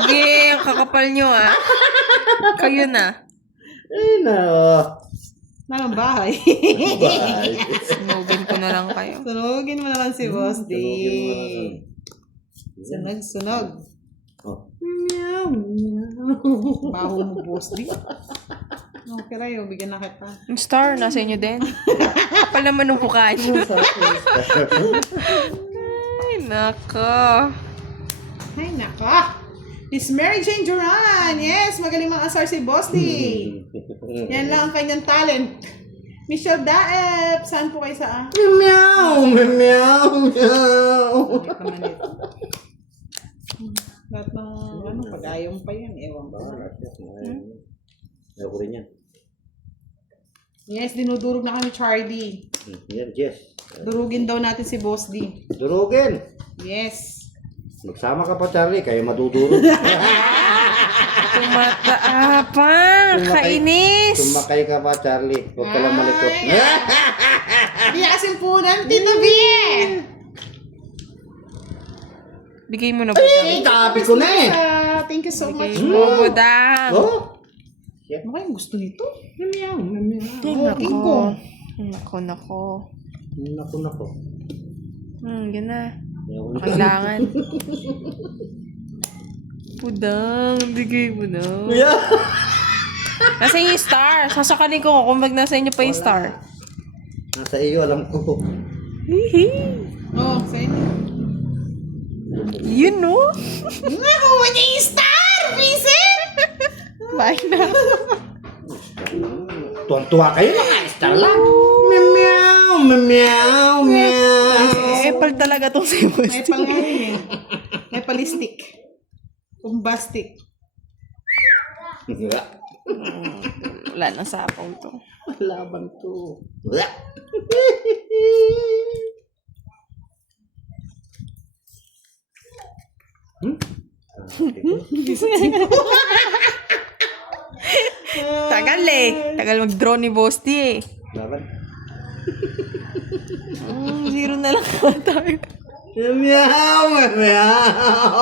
Sige, ang kakapal nyo ah. Kayo na. Ay, na. Nalang bahay. Bye. Sunugin ko na lang kayo. Sunugin mo naman si Boss D. Sunugin mo naman. Sunog. Oh. Meow, meow. Baho mo, Boss D. Okay rayo, bigyan na kita. Yung star, nasa inyo din. Kapal naman ng mukha nyo. Ay, nako. Ay, naka. Miss Mary Jane Duran. Yes, magaling mga asar si Boss D. Yan lang ang kanyang talent. Michelle Daep. Saan po kayo sa... Meow, meow, meow. Lahat ng ano, pag-ayong pa yan. Ewan ko. Ayaw ko rin yan. Yes, dinudurog na kami, Charlie. Yan, Jess. Durugin daw natin si Boss D. Durugin. Yes. Magsama ka pa, Charlie. Kayo madudurog. Tumataapang. Kainis. Sumakay ka pa, Charlie. Huwag ka lang malikot. Di asimpunan, Tita B! Bigay mo na ba? Ay, tabi ko na eh. Thank you so much. Bigay mo, budang. Oh? Ano kayong gusto nito? Meow, meow. Ay, King Kong. Nako. Naku. Yan na. Ayaw ko na. Kailangan. Budang, bigay mo na. Yeah. Nasa inyo yung star. Sasakalin ko kung nasa inyo pa yung star. Nasa iyo, alam ko. Hihi. Oh, sa inyo. You know? Nakuha niya yung star, Vincent! Bye na. Tuwan-tuwa kayo, mga star lang. Meow, meow, meow. Epal talaga tong si Boss. May pangalan eh. May palistik. Bombastic. Wala nang sapong to. Laban to. Tagal eh. Tagal mag-draw ni Boss D eh. Laban. Zero na lang tayo. Meow, meow.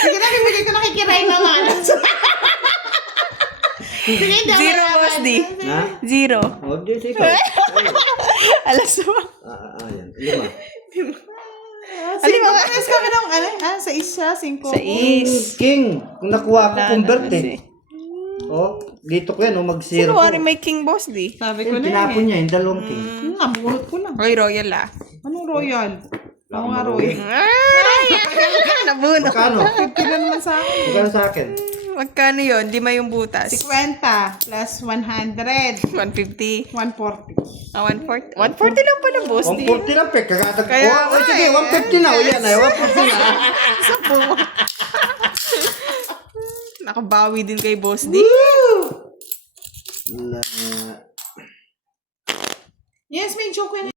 Sige na, bibigay ko nakikiray naman. Sige, Zero, Boss D. Ha? Zero. Huwag din ikaw. Alas mo. Yan. Lima. Sige, mag-anas kami ng ano? Sa isa, 5. Sa is. King, kung nakuha ko, Wala na convert kasi. eh. Oh, dito ko yan, mag-zero Sino ko. wari may King Boss D? Sabi ko Eh, na tinapon eh. niya, yung dalawang king. Nabunot ko lang. Roy Royal ah. Anong royal? Ako nga royal. Ay! Nabuno. Magkano? 50 na naman sa akin. Magkano sa akin? Magkano yun? Lima yung butas. 50 plus 100. 150. 140. 140. 140 lang pala, Boss D. 140 lang, pek. Kakatag ko. Kaya Oh, nga sige, eh. 150 na. O yan, 150 na. Nakabawi din kay Boss D. Wala. Yes, may joke yun.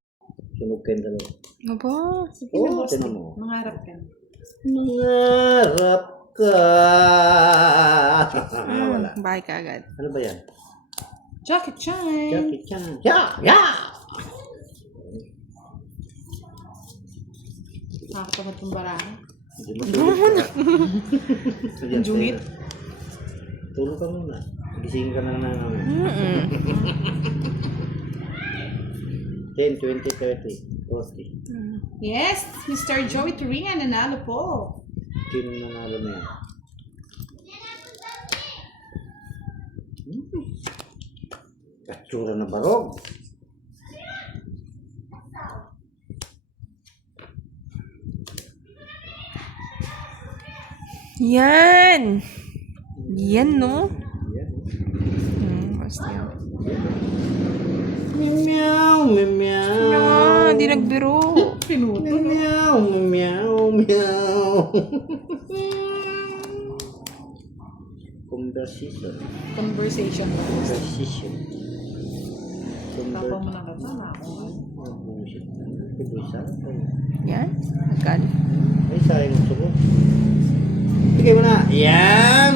Sunog kayo dalawa. Aba. Sige na, Oh, boss. tinan mo. Mangarap ka. Nangarap ka. Wala. Bye ka agad. Ano ba yan? Jackie Chan. Jackie Chan. Yeah! Nakakatamad kong barahan. Hindi mo tulog ka. Sige, Jungit. tulog ka muna. Gising ka na namin. 10, 20, 30, 40. Yes, Mr. Joey Turinga, nanalo po. Sino nanalo na yan? Katsura na barog. Yan. Yan, no? Yan. Boss D. Meow, meow. Ah, hindi nagbiro. Pinuto. Meow, meow, meow. Conversation. Conversation. Conversation. Tapos mo na kasama ako. Yan. Magkano? Ay, sayang gusto ko. Bigay mo na. Yan!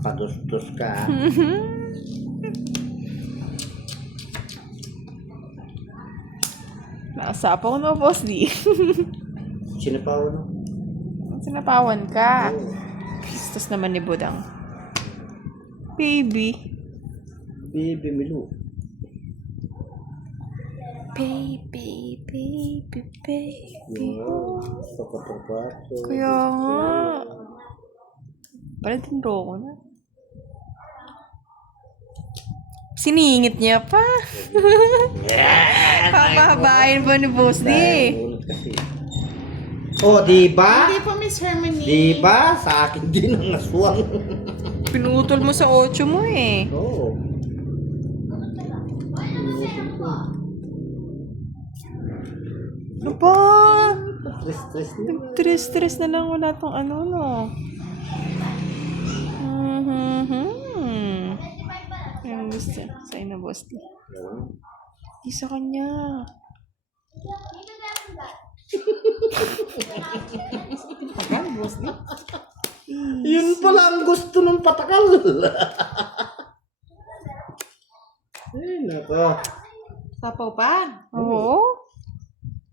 Padustos ka. Nakasapa ko na, Boss D. Sinapaw no? Sinapawan ka. Pistos naman ni Budang. Baby. Baby Milu. Baby, baby, baby. Topat-topat. Kaya nga. Pala tinro ko na. Siningit niya pa. Papahabain pa ni Boss D. Ulit kasi. Oh, di ba? Hindi po, Miss Harmony. Di ba? Sa akin din ang aswang. Pinutol mo sa 8 mo eh. Oo. Ano ba? Stress na. Stress na lang wala tong ano, no? Ayun, gusto. Sa'yo na, Boss D. Di sa kanya. Tagal, Boss D. Yun pala ang gusto ng patakal. Ay, nako. Sapaw pa. Oo.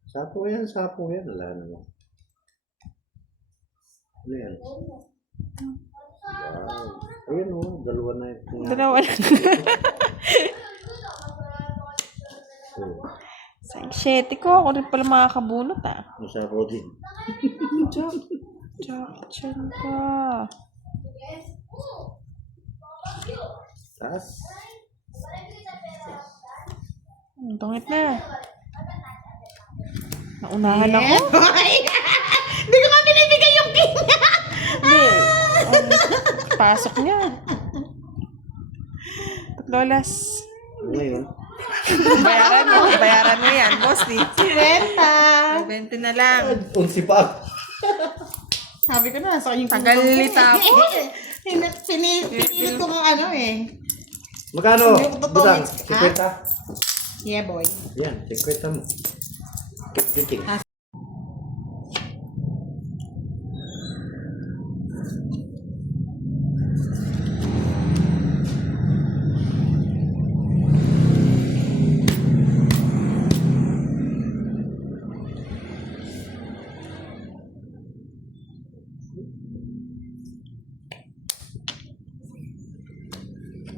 Sapo yan, sapo yan. Wala naman. Ano yan? Wow. Ayun o, dalawa na yun. Dalawa na. Oh, Sa 7 ko, ako rin pala makakabunot ah. masapo din. Jack-chan ka. Tas? Ang tungit na. Naunahan ako. Hindi ko nga binibigay yung king. Hindi. Pasok niya. Lolas. Ngayon? Bayaran mo yan, Boss D. Renta. 20 na lang. Unsi pa. Sabi ko na, sa kanyang Tagalita ako. Pinilit ko ng ano eh. Magkano? Yung totoo, Budang? ha? 50? Yeah, boy. Yan, 50 mo. Kiting.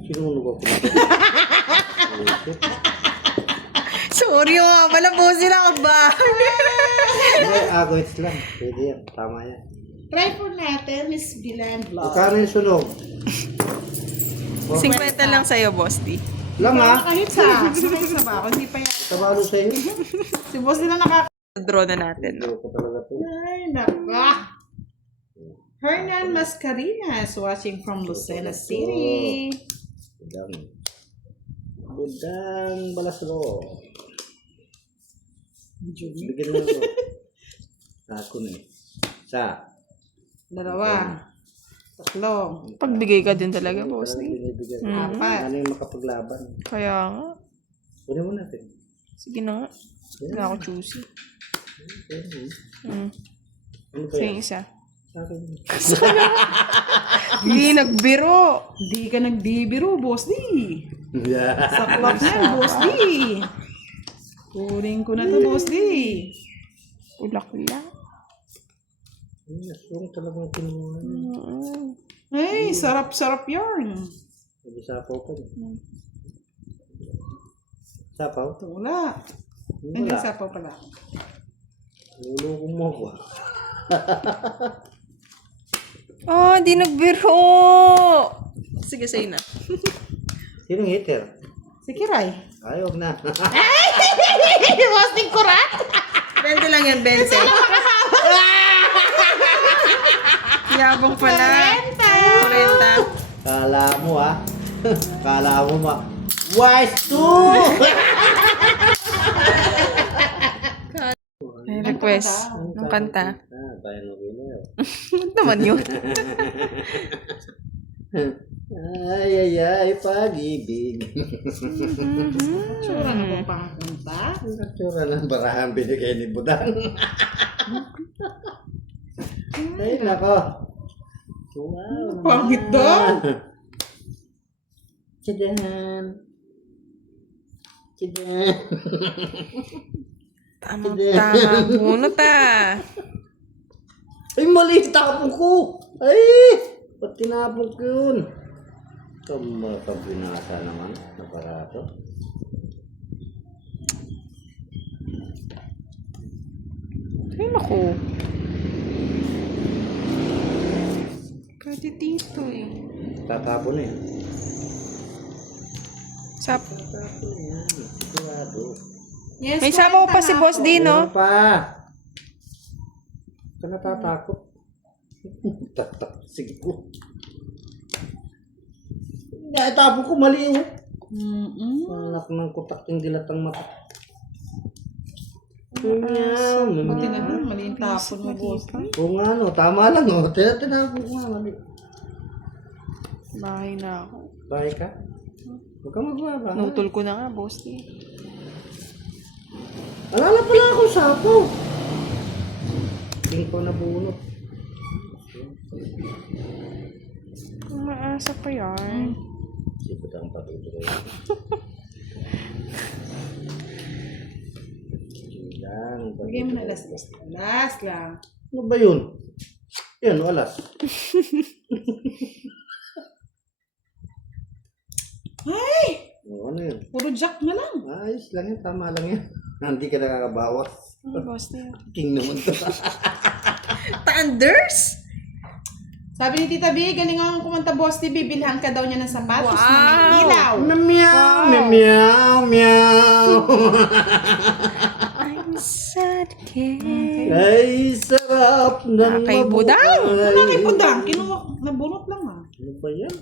Sinunog ako. Sorry nga pala, Boss D na ba? Hindi, agawits lang. Pwede yan. Tama yan. Try po natin, Miss Bilan Vlog. Magkano yung sunog? 50 lang sa'yo, Boss D. Lang ha? Nakahit sa. Sunog sa ba ako? Hindi pa yan. Tabalo sa'yo. Si Boss nila nakaka... Draw na natin. Hindi ko talaga to. Ay, naka. Hernan Mascarenas watching from Lucena City. Budang. Budang Balasro. Bigyan mo ito. Ako na eh. Sa. Dalawa. Tatlo. Pagbigay ka din talaga, Boss D. Binibigyan. Apat. Ano yung makapaglaban? Kaya nga. Kunin mo natin. Sige na nga. Hindi ako choosy. Ano ba Sa yan? isa. Sa akin. Hindi nagbiro. Hindi ka nagbibiro, Boss D. Yeah. Sa club yan, Boss D. Kunin ko na to, Boss D. Ulak-ulak. Aswang talagang kinuha. Ay, sarap-sarap yarn. Hindi sapaw pa rin. Sapaw? Wala. Hindi Wala. sapaw pala. Uloko mo ako. Oh, di nagbiro. Sige, sa'yo na. Sinong hitter? Si Kiray. Ay, huwag na. Boss D, kurat. 20 lang yan, 20. Yabang pala. 40. Kala mo ha. Kala mo Wise too! May request. Yung kanta. Tayo na winner. Ano naman yun? Ay, pag-ibig. Tsura na bang pangkanta? Ang tsura ng barahan binigay ni Budang. Ay, nako. Wow. Pangit daw. Tchadan. Tchadan. Tama bunot ah. Ay, mali. Tapon ko. Ay, ba't tinapon ko yun? Kabinasa naman. Naparato. Ay, naku. Pwede dito eh. Tatapon na yan. Sap. Tatapon na yan. Sigurado. Yes, May sabaw pa si Boss D, no? Meron pa. Ka natatakot. Tatakot. Sige po. Itapon ko mali oh. Anak ng kutak yung dilatang mata. Buti na lang, mali yung tapon mo, Boss. Oo nga no, tama lang oh. Tinapon ko nga mali. Bahay na ako. Bahay ka? Huwag ka magbaba. Nutol ko na nga, Boss D. Alala pala ako sapo. Hindi ko nabunot. Umaasa pa yan. Sipot ang patuloy. Lang. Bigay mo na last. Last lang. Ano ba yun? Yan, alas. Ay! Ano yun? Puro jack na lang. Ayos lang yan, tama lang yan. Hindi ka nakakabawas. Ano, Boss D? King naman to. Thunders? Sabi ni Tita B, galing ang kumanta, Boss D, bibilhan ka daw niya ng sapatos na may Wow! ilaw. Meow, meow, meow. I'm sad kid. Ay, sarap ng Kay Budang. Wala kay Pudang, kinuha, nabunot lang ah. Ano ba yan?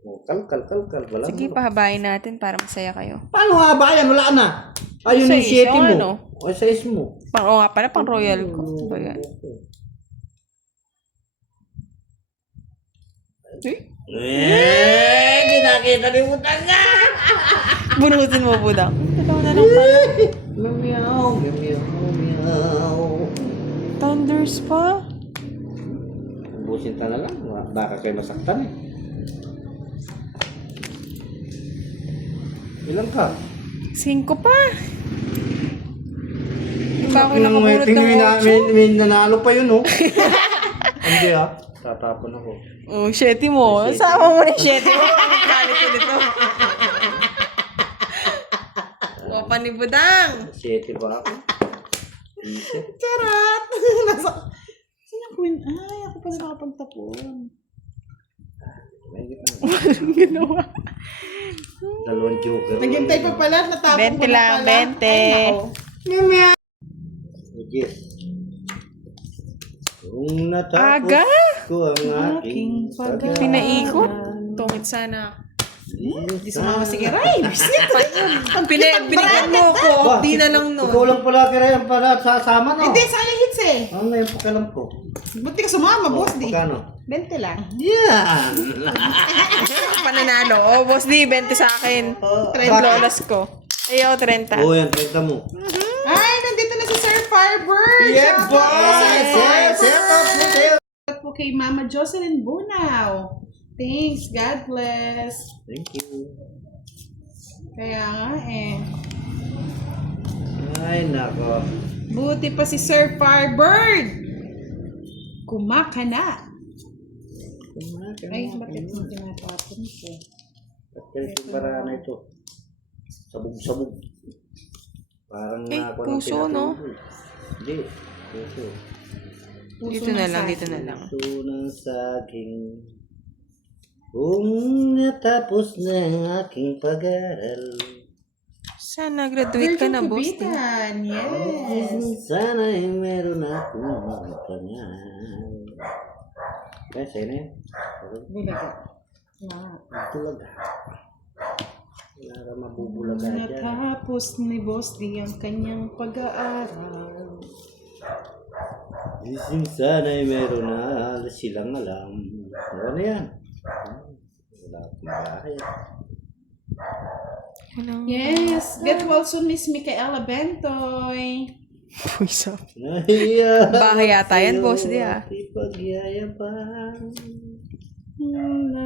Oh, kalkal. Wala Sige, mo. pahabain natin para masaya kayo. Paano nga ba yan? Wala na. Ayun Sa yung 7 mo. ano? O, 6 mo. Oo nga pala, pang royal ko. Ano ba yan? Kinakita ni Budang nga. Bunutin mo, Budang. Ikaw na lang pala. Meow, meow. Thunders pa? Ubusin ta na lang. Baka kayo masaktan eh. Ilan ka? 5 pa. Di ba ako nakabunot ng 8? May nanalo pa yun oh. Hindi ah. Tatapon ako. Oh, 7 mo. Sama mo na 7 mo. Galit ko nito. Wapa ni Budang. 7 ba ako? Isip. Charot! Nasa... Sino ko yun? Ay, ako pala nakapagtapon. Ginawa. Dalawang joker. Naghintay pa pala, natapon 20 ko na lang, pala. 20. Ay, nako. Yes. Kung natapos Aga? ko ang aking pag-aaral. Pinaikot. Tungit sana. Di sumama si Kiray. Binigyan mo ko. Di na lang nun. Ikaw lang pala kaya yung para sasama no? Hindi, sayang hits eh. Ano na yung pakialam ko? Buti ka sumama, Boss D. Pagkano? 20 lang. Yan! Pananalo. Oh, Boss D, 20 sa akin. Lolas ko. Ayaw, 30. Oo, yan, 30 mo. Ay, nandito na si Sir Firebird. Yeah, Shout out to Sir boy! Firebird. Set up! Shout po kay Mama Jocelyn Bunaw. Thanks, God bless. Thank you. Kaya nga eh. Ay, nako. Buti pa si Sir Firebird. Kumakana. Ay, bakit mo tinatapon ko? Bakit yung para na ito? Sabog-sabog. Parang Eh, nako puso, no? Hindi. Puso. Dito na lang, dito na lang. Puso ng saging. Kung natapos na ang aking pag-aaral. Sana graduate ka na, Boss D. Kubitan, yes. Sana'y meron akong kanyan. Kaya sa'yo na yun. Bulaga. Wow. Bulaga. Wala ka mabubulaga dyan. Natapos ni Boss D ang kanyang pag-aaral. Ising sana'y meron na silang alam. Ano na yan? Wala akong bahay. Yes, get well soon, Miss Micaela Bentoy. Puisa. Nahiya Bahay yata yan, sa'yo Boss D, ah. at ipagyayaban.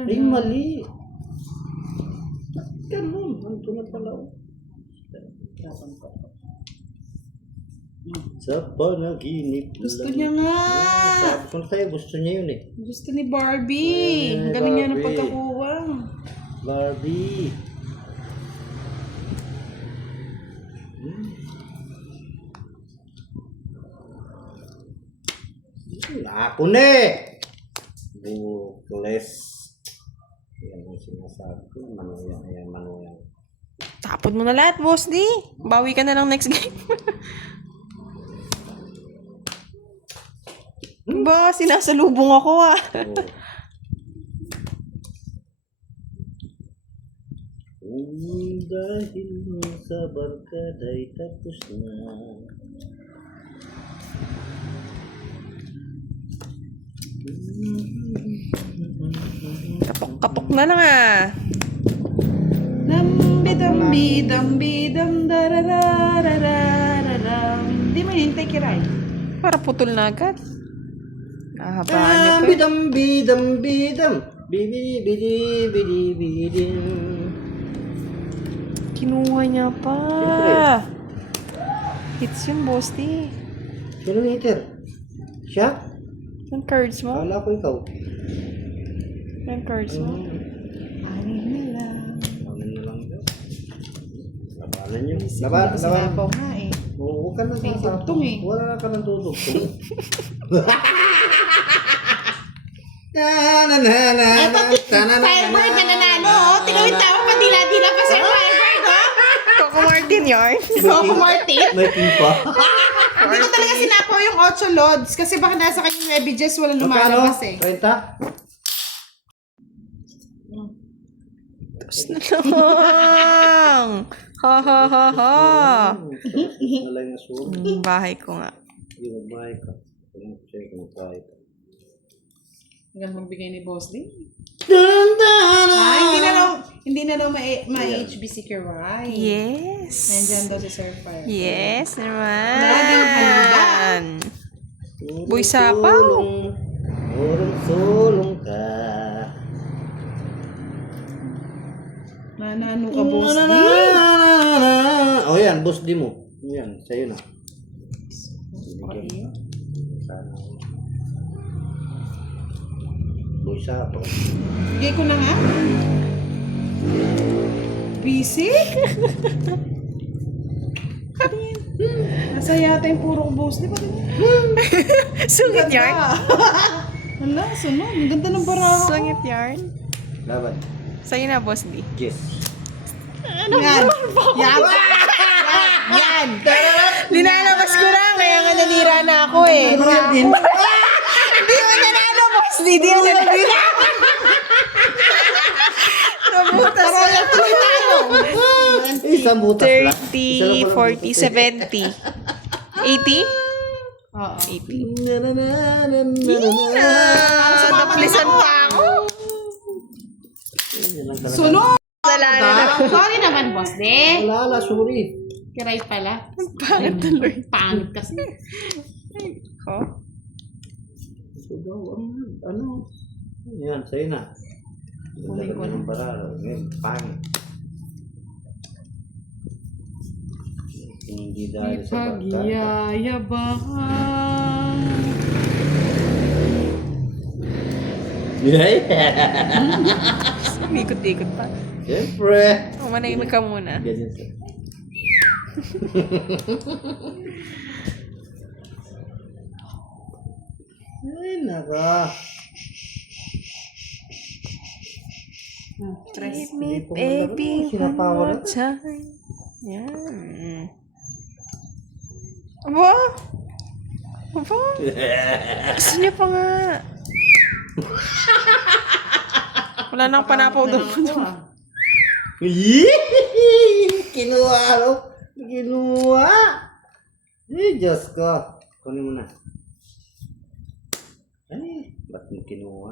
Ay, mali. Ganun. Ito na pala. Sa panaginip Gusto lang. niya nga. Sabi ko na sa'yo, gusto niya yun eh. Gusto ni Barbie. Ay, Ang galing niya ng Barbie. pagkakuha. Barbie. Ako na eh. Bukless. Yan ang sinasabi ko. Manuyang yan, manuyang. Tapon mo na lahat, boss D. Bawi ka na lang next game. Ba, sinasalubong ako ah. Dahil sa barkada'y tapos na. Kapok-kapok na lang ah. Dam-bi-dam-bi-dam-bi-dam dararararararam. Hindi mo hinintay kiray. Para putol na agad. Kahabaan niyo pa. Bidam, bidam, bidam. Bidi, bidi, bidi, bidim. Kinuha niya pa. Siyempre. Hits yun, boss D. Sino ang hitter? Siya? Yung cards mo? Kala ko ikaw. Yung cards mo? Anin nila. Labanan na lang ito. Labanan niyo. Laban. Sinabaw nga eh. Huwag ka na May tugtong eh. Wala ka nang tutugtong. Na. Firebird na nanalo. Tinawin tama pa dila-dila pa sa Firebird. Coco Martin yun. Coco Martin. May pipa. Hindi ko talaga sinapaw yung 8 loads kasi baka nasa kanyang beverages walang lumalabas eh. 30? Tapos na lang. Ha ha ha ha. Wala yung asuro. Yung bahay ko nga. Hindi magbahay ka. Check mo bahay ka. Hanggang magbigay ni Boss D. Dun, dun, Hindi na daw ma-HBC Kiray. Yes. Nandyan daw si Sir Fire. Yes Laging handa. naman. Boy sapaw. Sulong ka. Manano ka, Boss D. Oh yan, boss di mo. Yan, sa'yo na. Bigyan mo. Sana. Boy sapaw. Bigay ko na nga. Busy? Nasa yata yung puro Boss D. Sungit yarn. Wala, sunod. Ang ganda ng baraha. Sungit yarn. Laban. Sa'yo na, boss D. Yes. Yan. Yan. Linalabas ko lang, kaya nga nanira na ako eh. Hindi mo nanalo, boss D. Hindi mo nanalo. Nabutas ko lang. Isang butas lang. 30, 40, 70. 80? Oo. 80. Para sa mga Naplisan pa ako. Sunod! Wala na. Sorry naman, Boss D. Wala, sorry. Kiray pala. Pangit tuloy. Pangit kasi. Ko? Ito daw, ano? Yan, sa'yo na. Kunin ko na. Ang baralo. Ngayon, pangit. Hindi dahil sa barkada. Pagyayabahan. Ikot-ikot pa. Siyempre. Manahimik ka muna. Ganyan siya. Ay, naka. Tres. Give me Hindi po baby malaro. one Sinapawa more na. time. Yan. Aba? Aba? Gusto niya pa nga. Wala nang panapaw doon. Kinuha, ano? Kinuha. Eh, Diyos ko. Kunin mo na. Ay, ba't mo kinuha?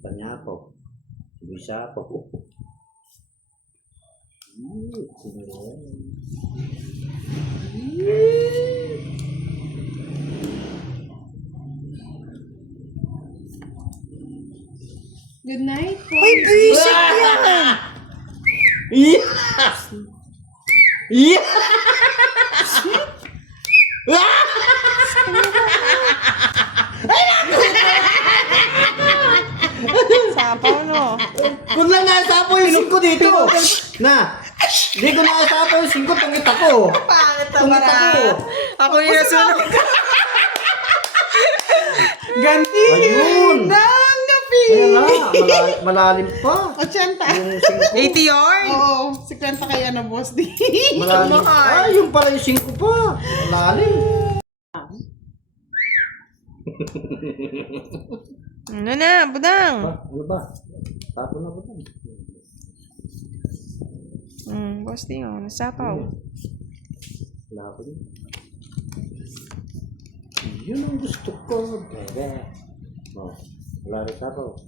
Panyapaw. Buisapaw. Kinuha. Good night. Ay, basic yan! Yeah! Sapaw, no? Kung lang nasa po yung 5 dito. Na. Hindi ko nasa po yung 5 tungit ako. Pangit na Tungit para. ako. Ako yung nasunod. Ganti! Ayun. Nang napi! Ayan na. Malalim pa. 80. Yung 5. 80 yarn? Oo, 50 kaya na boss di. Malalim. Mahal. Yung pala yung 5 pa. Malalim. Ano na, budang? Ano ba? Tapo na ba ito? Boss di, oh, nasapaw. Wala ko yun. Yun ang gusto ko. Bebe. Oh, wala rin tapo.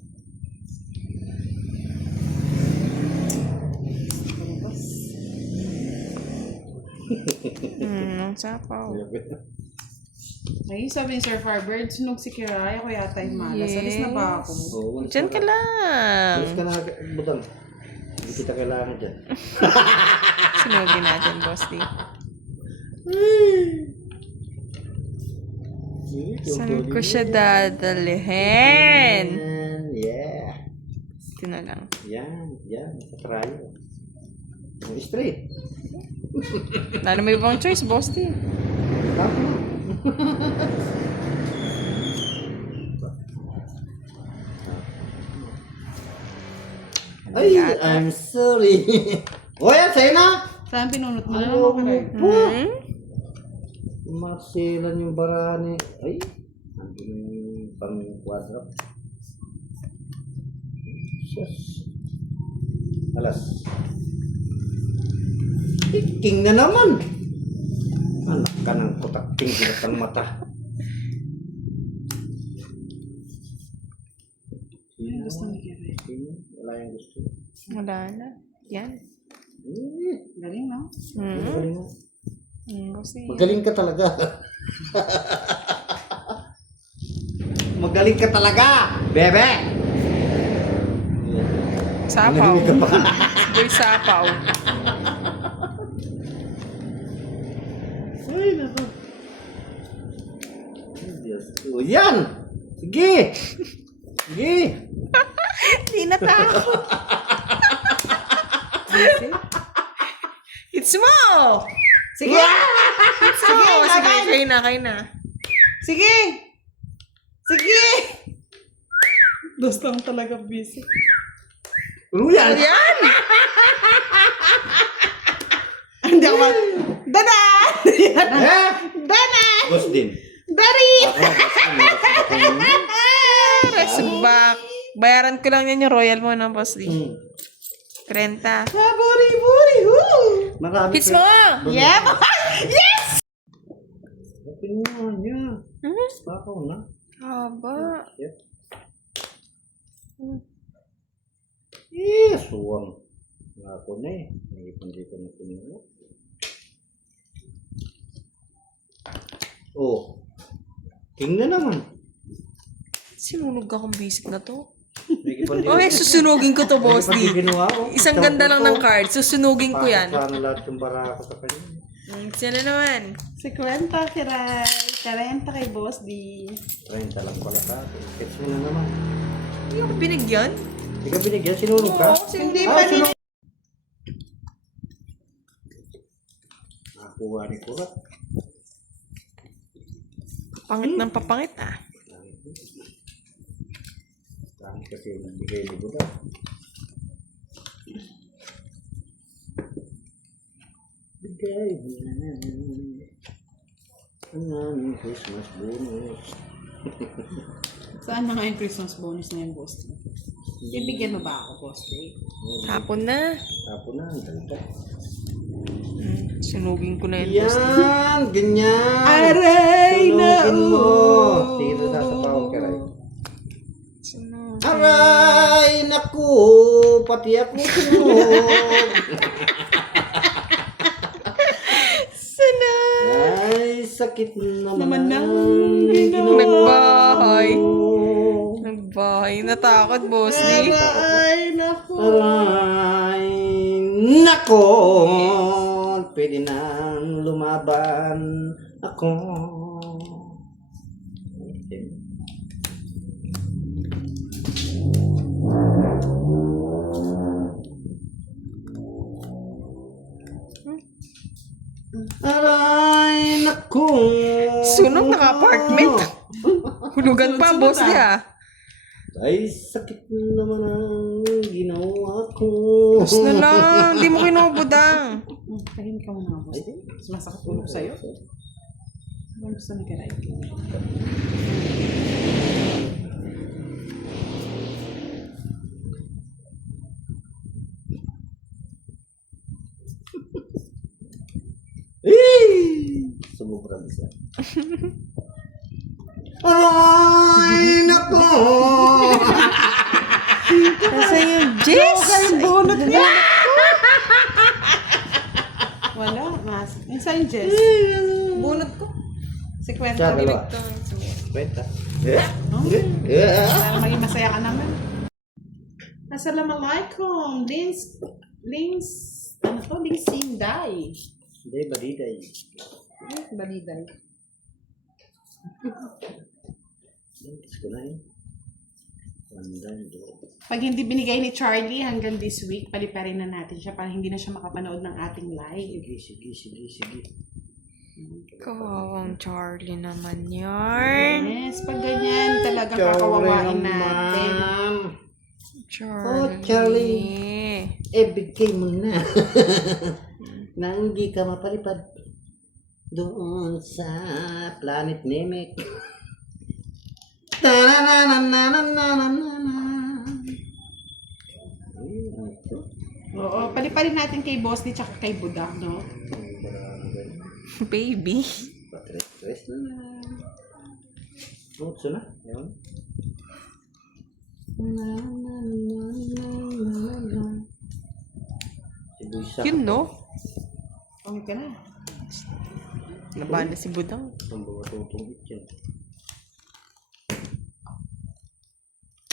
Nasapaw. Ay, sabi ni Sir Farbird, sunog si Kiraya ko yata yung malas. Alis na ba ako? Oh, Diyan ka lang. Alis ka na, Budang. Hindi kita kailangan dyan. Sinugin natin, boss di. Saan ko siya dadalhin? Yeah. Ito na lang. Yan. Katrayo. Straight. Wala na may ibang choice, boss di. Tapo na. Ay, I'm sorry. O yan, sa'yo na. Saan pinunot mo na Ayaw naman mo ka po. Hmm? Masilan yung barani. Ay, nandun yung pang-quadra. Sus. Alas. King na naman. Anak ka ng putak-ting ginatang mata. Gusto ni Kiraya. Wala yung gusto. Wala na. Yan. Galing, no? Magaling mo. Boss di. Magaling ka talaga. Magaling ka talaga, bebe. Sapaw. Narinig ka pa. Boy, sapaw. Ay, nako. Diyos ko. Yan! Sige! Sige! Di natakot. It's mo! Sige! Sige, sige, kayo na. Sige! Sige! Dos lang talaga busy. Ano yan? Yan! Hindi ako Dadan! Eh? Dadan! Boss din. Dari! Ako, boss din. Resback. Bayaran ko lang yan yung royal mo ng boss di. 30. Buri-buri! Woo! Marami Hits mo! Yeah! Yes! Open mo niya. Bakaw na. Haba. Yep. Yes, suwang. Ako na eh. Nagipon dito na pinilo. Oh. King na naman. Sinunog akong basic na to. Nagipon dito. Okay, susunugin ko to, boss Nagipon di. din ginawa ko. Isang ganda lang ng card. Susunugin ko yan. Paano lahat yung bara ko sa kanya. Sino naman? Si Kwenta, Kiray. 40 kay Boss D. 30 lang pala ka. Sketch mo na naman. Hindi ako binigyan. Hindi ka binigyan. Sinulog ka? Hindi pa din. Nakakuha ni Kurat. Pangit ng papangit ah. Dahil kasi nagbigay ni Buddha. Bigay na ang aming Christmas bonus. Saan na nga yung Christmas bonus na yung Boss D? Bibigyan mo ba ako, Boss D? Hapon na. Tapo na, ang ganda. Sunugin ko na yan. Yan! Ganyan! Aray na! Sunugin mo! Sige na sasapawan ka rin. Sunugin. Aray! Naku! Pati ako sunog! Ay, sakit naman ng Nagbahay. Nagbahay. Natakot, boss di. Aray, naku! Aray! Nako! pwede nang lumaban ako. Aray, naku. Sunog naka-apartment. Hulugan pa, boss niya. Ay, sakit naman ang ginawa ko. Boss na lang, di mo kinubudang. Tahimik ka muna, boss. Sumasakit ulo ko sa'yo. Ano gusto ni Kiray? Sumubra bisa. Ay, nako. Nasaan yung Jess? Bunot niya! Wala, mas. Isa yung Jess. Bunot ko. Si Kwento. Siya, dalawa. Kwenta. Para maging masaya ka naman. Assalamualaikum. Lins, ano to? Linsing Day. Hindi, baliday. Baliday. Gusto ko na yun. Pag hindi binigay ni Charlie hanggang this week, paliparin na natin siya para hindi na siya makapanood ng ating live. Sige. Kawawang Charlie naman yarn. Yes, pag ganyan talagang kakawawain natin. Charlie. Charlie. Bigay mo na. Na hindi ka mapalipad doon sa planet Namek. Oo, paliparin natin kay Boss Lee tsaka kay Budak, no? Baby. Patres na lang. Utso na. Yan. Sibuisa. Yun, no? Okay ka na. Laban na si Budang. Ang bawa tutungit yan.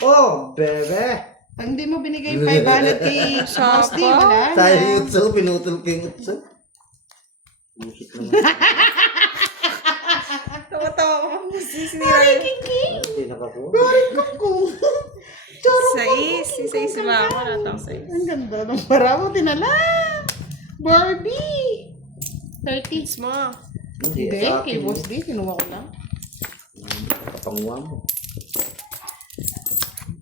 Oh, bebe! Pag hindi mo binigay yung 500 kay Boss Lee, wala na. Tayo utso, pinutol ko yung utso. Bullshit naman. Tawa-tawa ko pang sinira. Hindi nakakuha. Sais ba ako natang sais. Ang ganda ng para mo, tinala. Barbie! 30s mo. Hindi, sa kay akin. Boss Lee, kinuha ko lang. Kapanguha mo.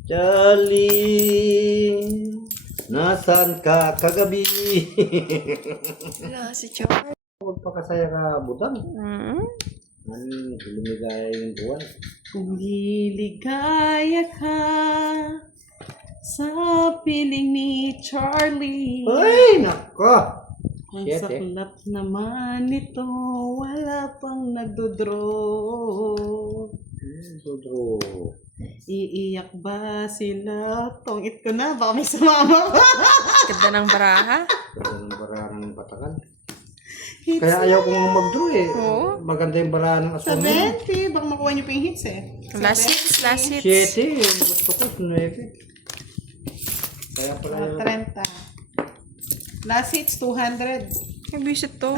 Charlie, nasan ka kagabi? Wala si Charlie. Huwag pa kasaya ka, butang. Hmm? Lumigaya yung buwan. Kung liligaya ka sa piling ni Charlie. Ay, nako! Ang Shit, saklap naman nito, wala pang nagdodraw. Sudro. Iiyak ba sila? Tongit ko na, baka may sumama pa. Ganda ng baraha. Ganda ng barahan ng patakan. Kaya ayaw kong mag-draw eh. Oo. Maganda yung barahan ng aswang. 70, baka makuha niyo pa yung hits eh. Last hits. 7, gusto ko 9. Kaya pala yung... 30. Last hits, 200. Ang bisit to.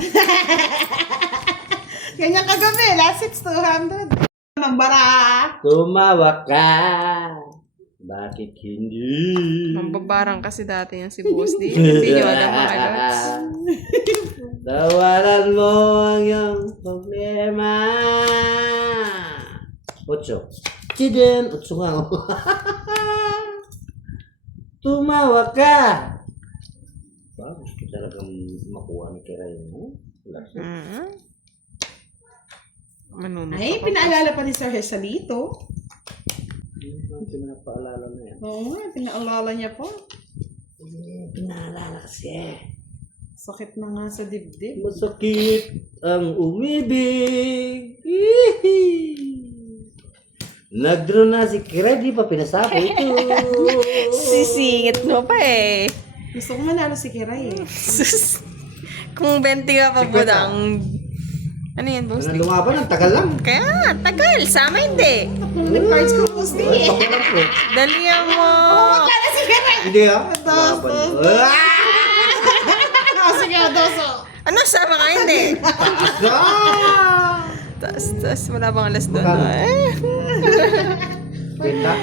Ganyan kagabi, last hits, 200. Ang bara. Tumawa ka. Bakit hindi? Mambabarang kasi dati yan si Boss D. Hindi nyo alam mga lods. Tawaran mo ang iyong problema. 8. Chiden, 8 nga. Tumawa ka. Ba, gusto talagang makuha ni Kiray mo. Manunod Ay, ako. pinaalala pa ni Sir Hesalito. Pinapaalala na yan. Oo nga, pinaalala niya pa. Pinaalala kasi. Sakit na nga sa dibdib. Masakit ang umibig. Nagdraw na si Kiray, di pa pinasabi ito. Sisingit mo pa eh. Gusto ko manalo si Kiray eh. Sus. Kung 20 ka pa Budang. Ano yan, Boss D? Lumaban, ang tagal lang. Kaya, tagal. Sama hindi. Yung cards ko po si Dalihan mo. Kala si Kiray! Hindi ah. Dos. Laban. Sige, doso. Ano, sama ka hindi? Ah! Taas, wala bang alas doon? Magkano? Eh. Kwenta?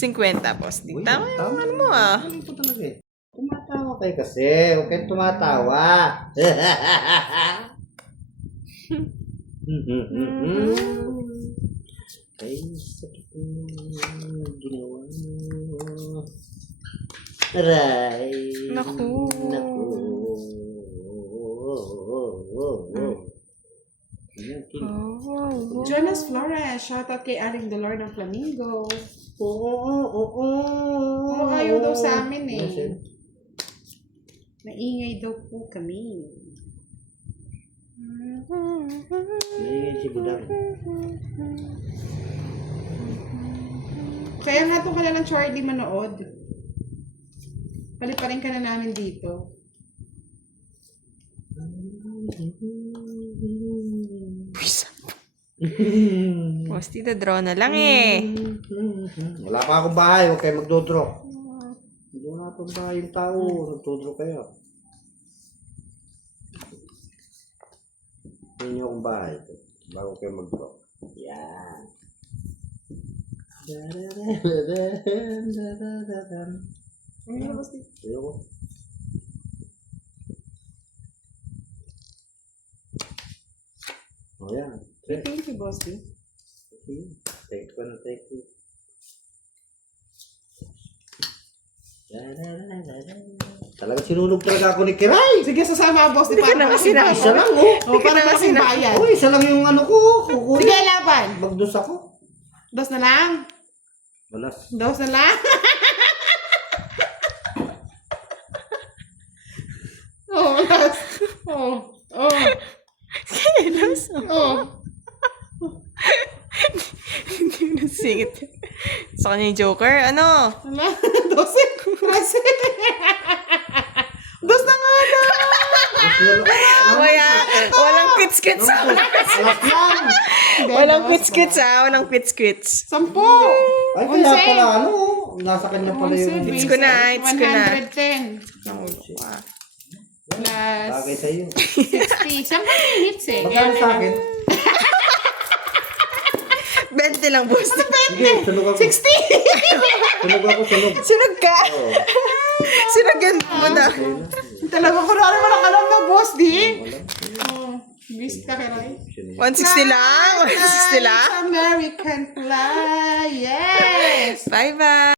50, boss. Di tama yung ano mo ah. Ano po talaga eh. Tumatawa kayo kasi. Huwag kayong tumatawa. Ay, sakit mo. Ginawa mo. Aray. Naku. Naku. Ayan, kin- Oh. Jonas Flores, shoutout kay Aling Dolor ng Flamingo. Oo. Ayaw daw sa amin eh. Yes, eh. Naingay daw po kami. Si Budang. Kaya nga itong kanilang Charlie manood. Paliparin ka na namin dito. Boss, tita, draw na lang eh. Wala pa akong bahay, huwag kayo magdodraw. Wala pa bahay yung tao, nagdodraw kayo. Hindi nyo akong bahay, bago kayo magdraw. Yan. Ayoko. O yan. Thank you, Bossy. Take ko na take ko. Talaga sinulog talaga ako ni Kiray. Sige, sasama, Bossy. Hindi ka na kasi na- Isa lang oh. O, para kasing bayan. Oh, isa lang yung ano ko. Kukunin. Sige, laban. Magdos ako. Dos na lang. Balas. Dos na lang. Oh, last. Oh. Kilos. Oh. Hindi mo nasingit. Sa kanya yung Joker, ano? Wala. 12. 13. Dos na nga na. Walang quits-quits ah. Alas lang. Walang quits-quits ah. Walang quits-quits. 10. Ay, kaya pala ano. Nasa kanya pala yung... It's ko na, it's ko na. 110. Plus Bagay sa'yo. 60. Saan ka minutes eh? Magkano sa akin? 20 lang, boss. Sige, sunog ako. 60! Sunog ako, sunog. Sunog ka. Oo. Sunogan mo na. Talaga ko na naman ang alam na, boss, di? Oh, bis ka kay Roy. 160 lang? 160 lang? American fly, yes! Bye-bye.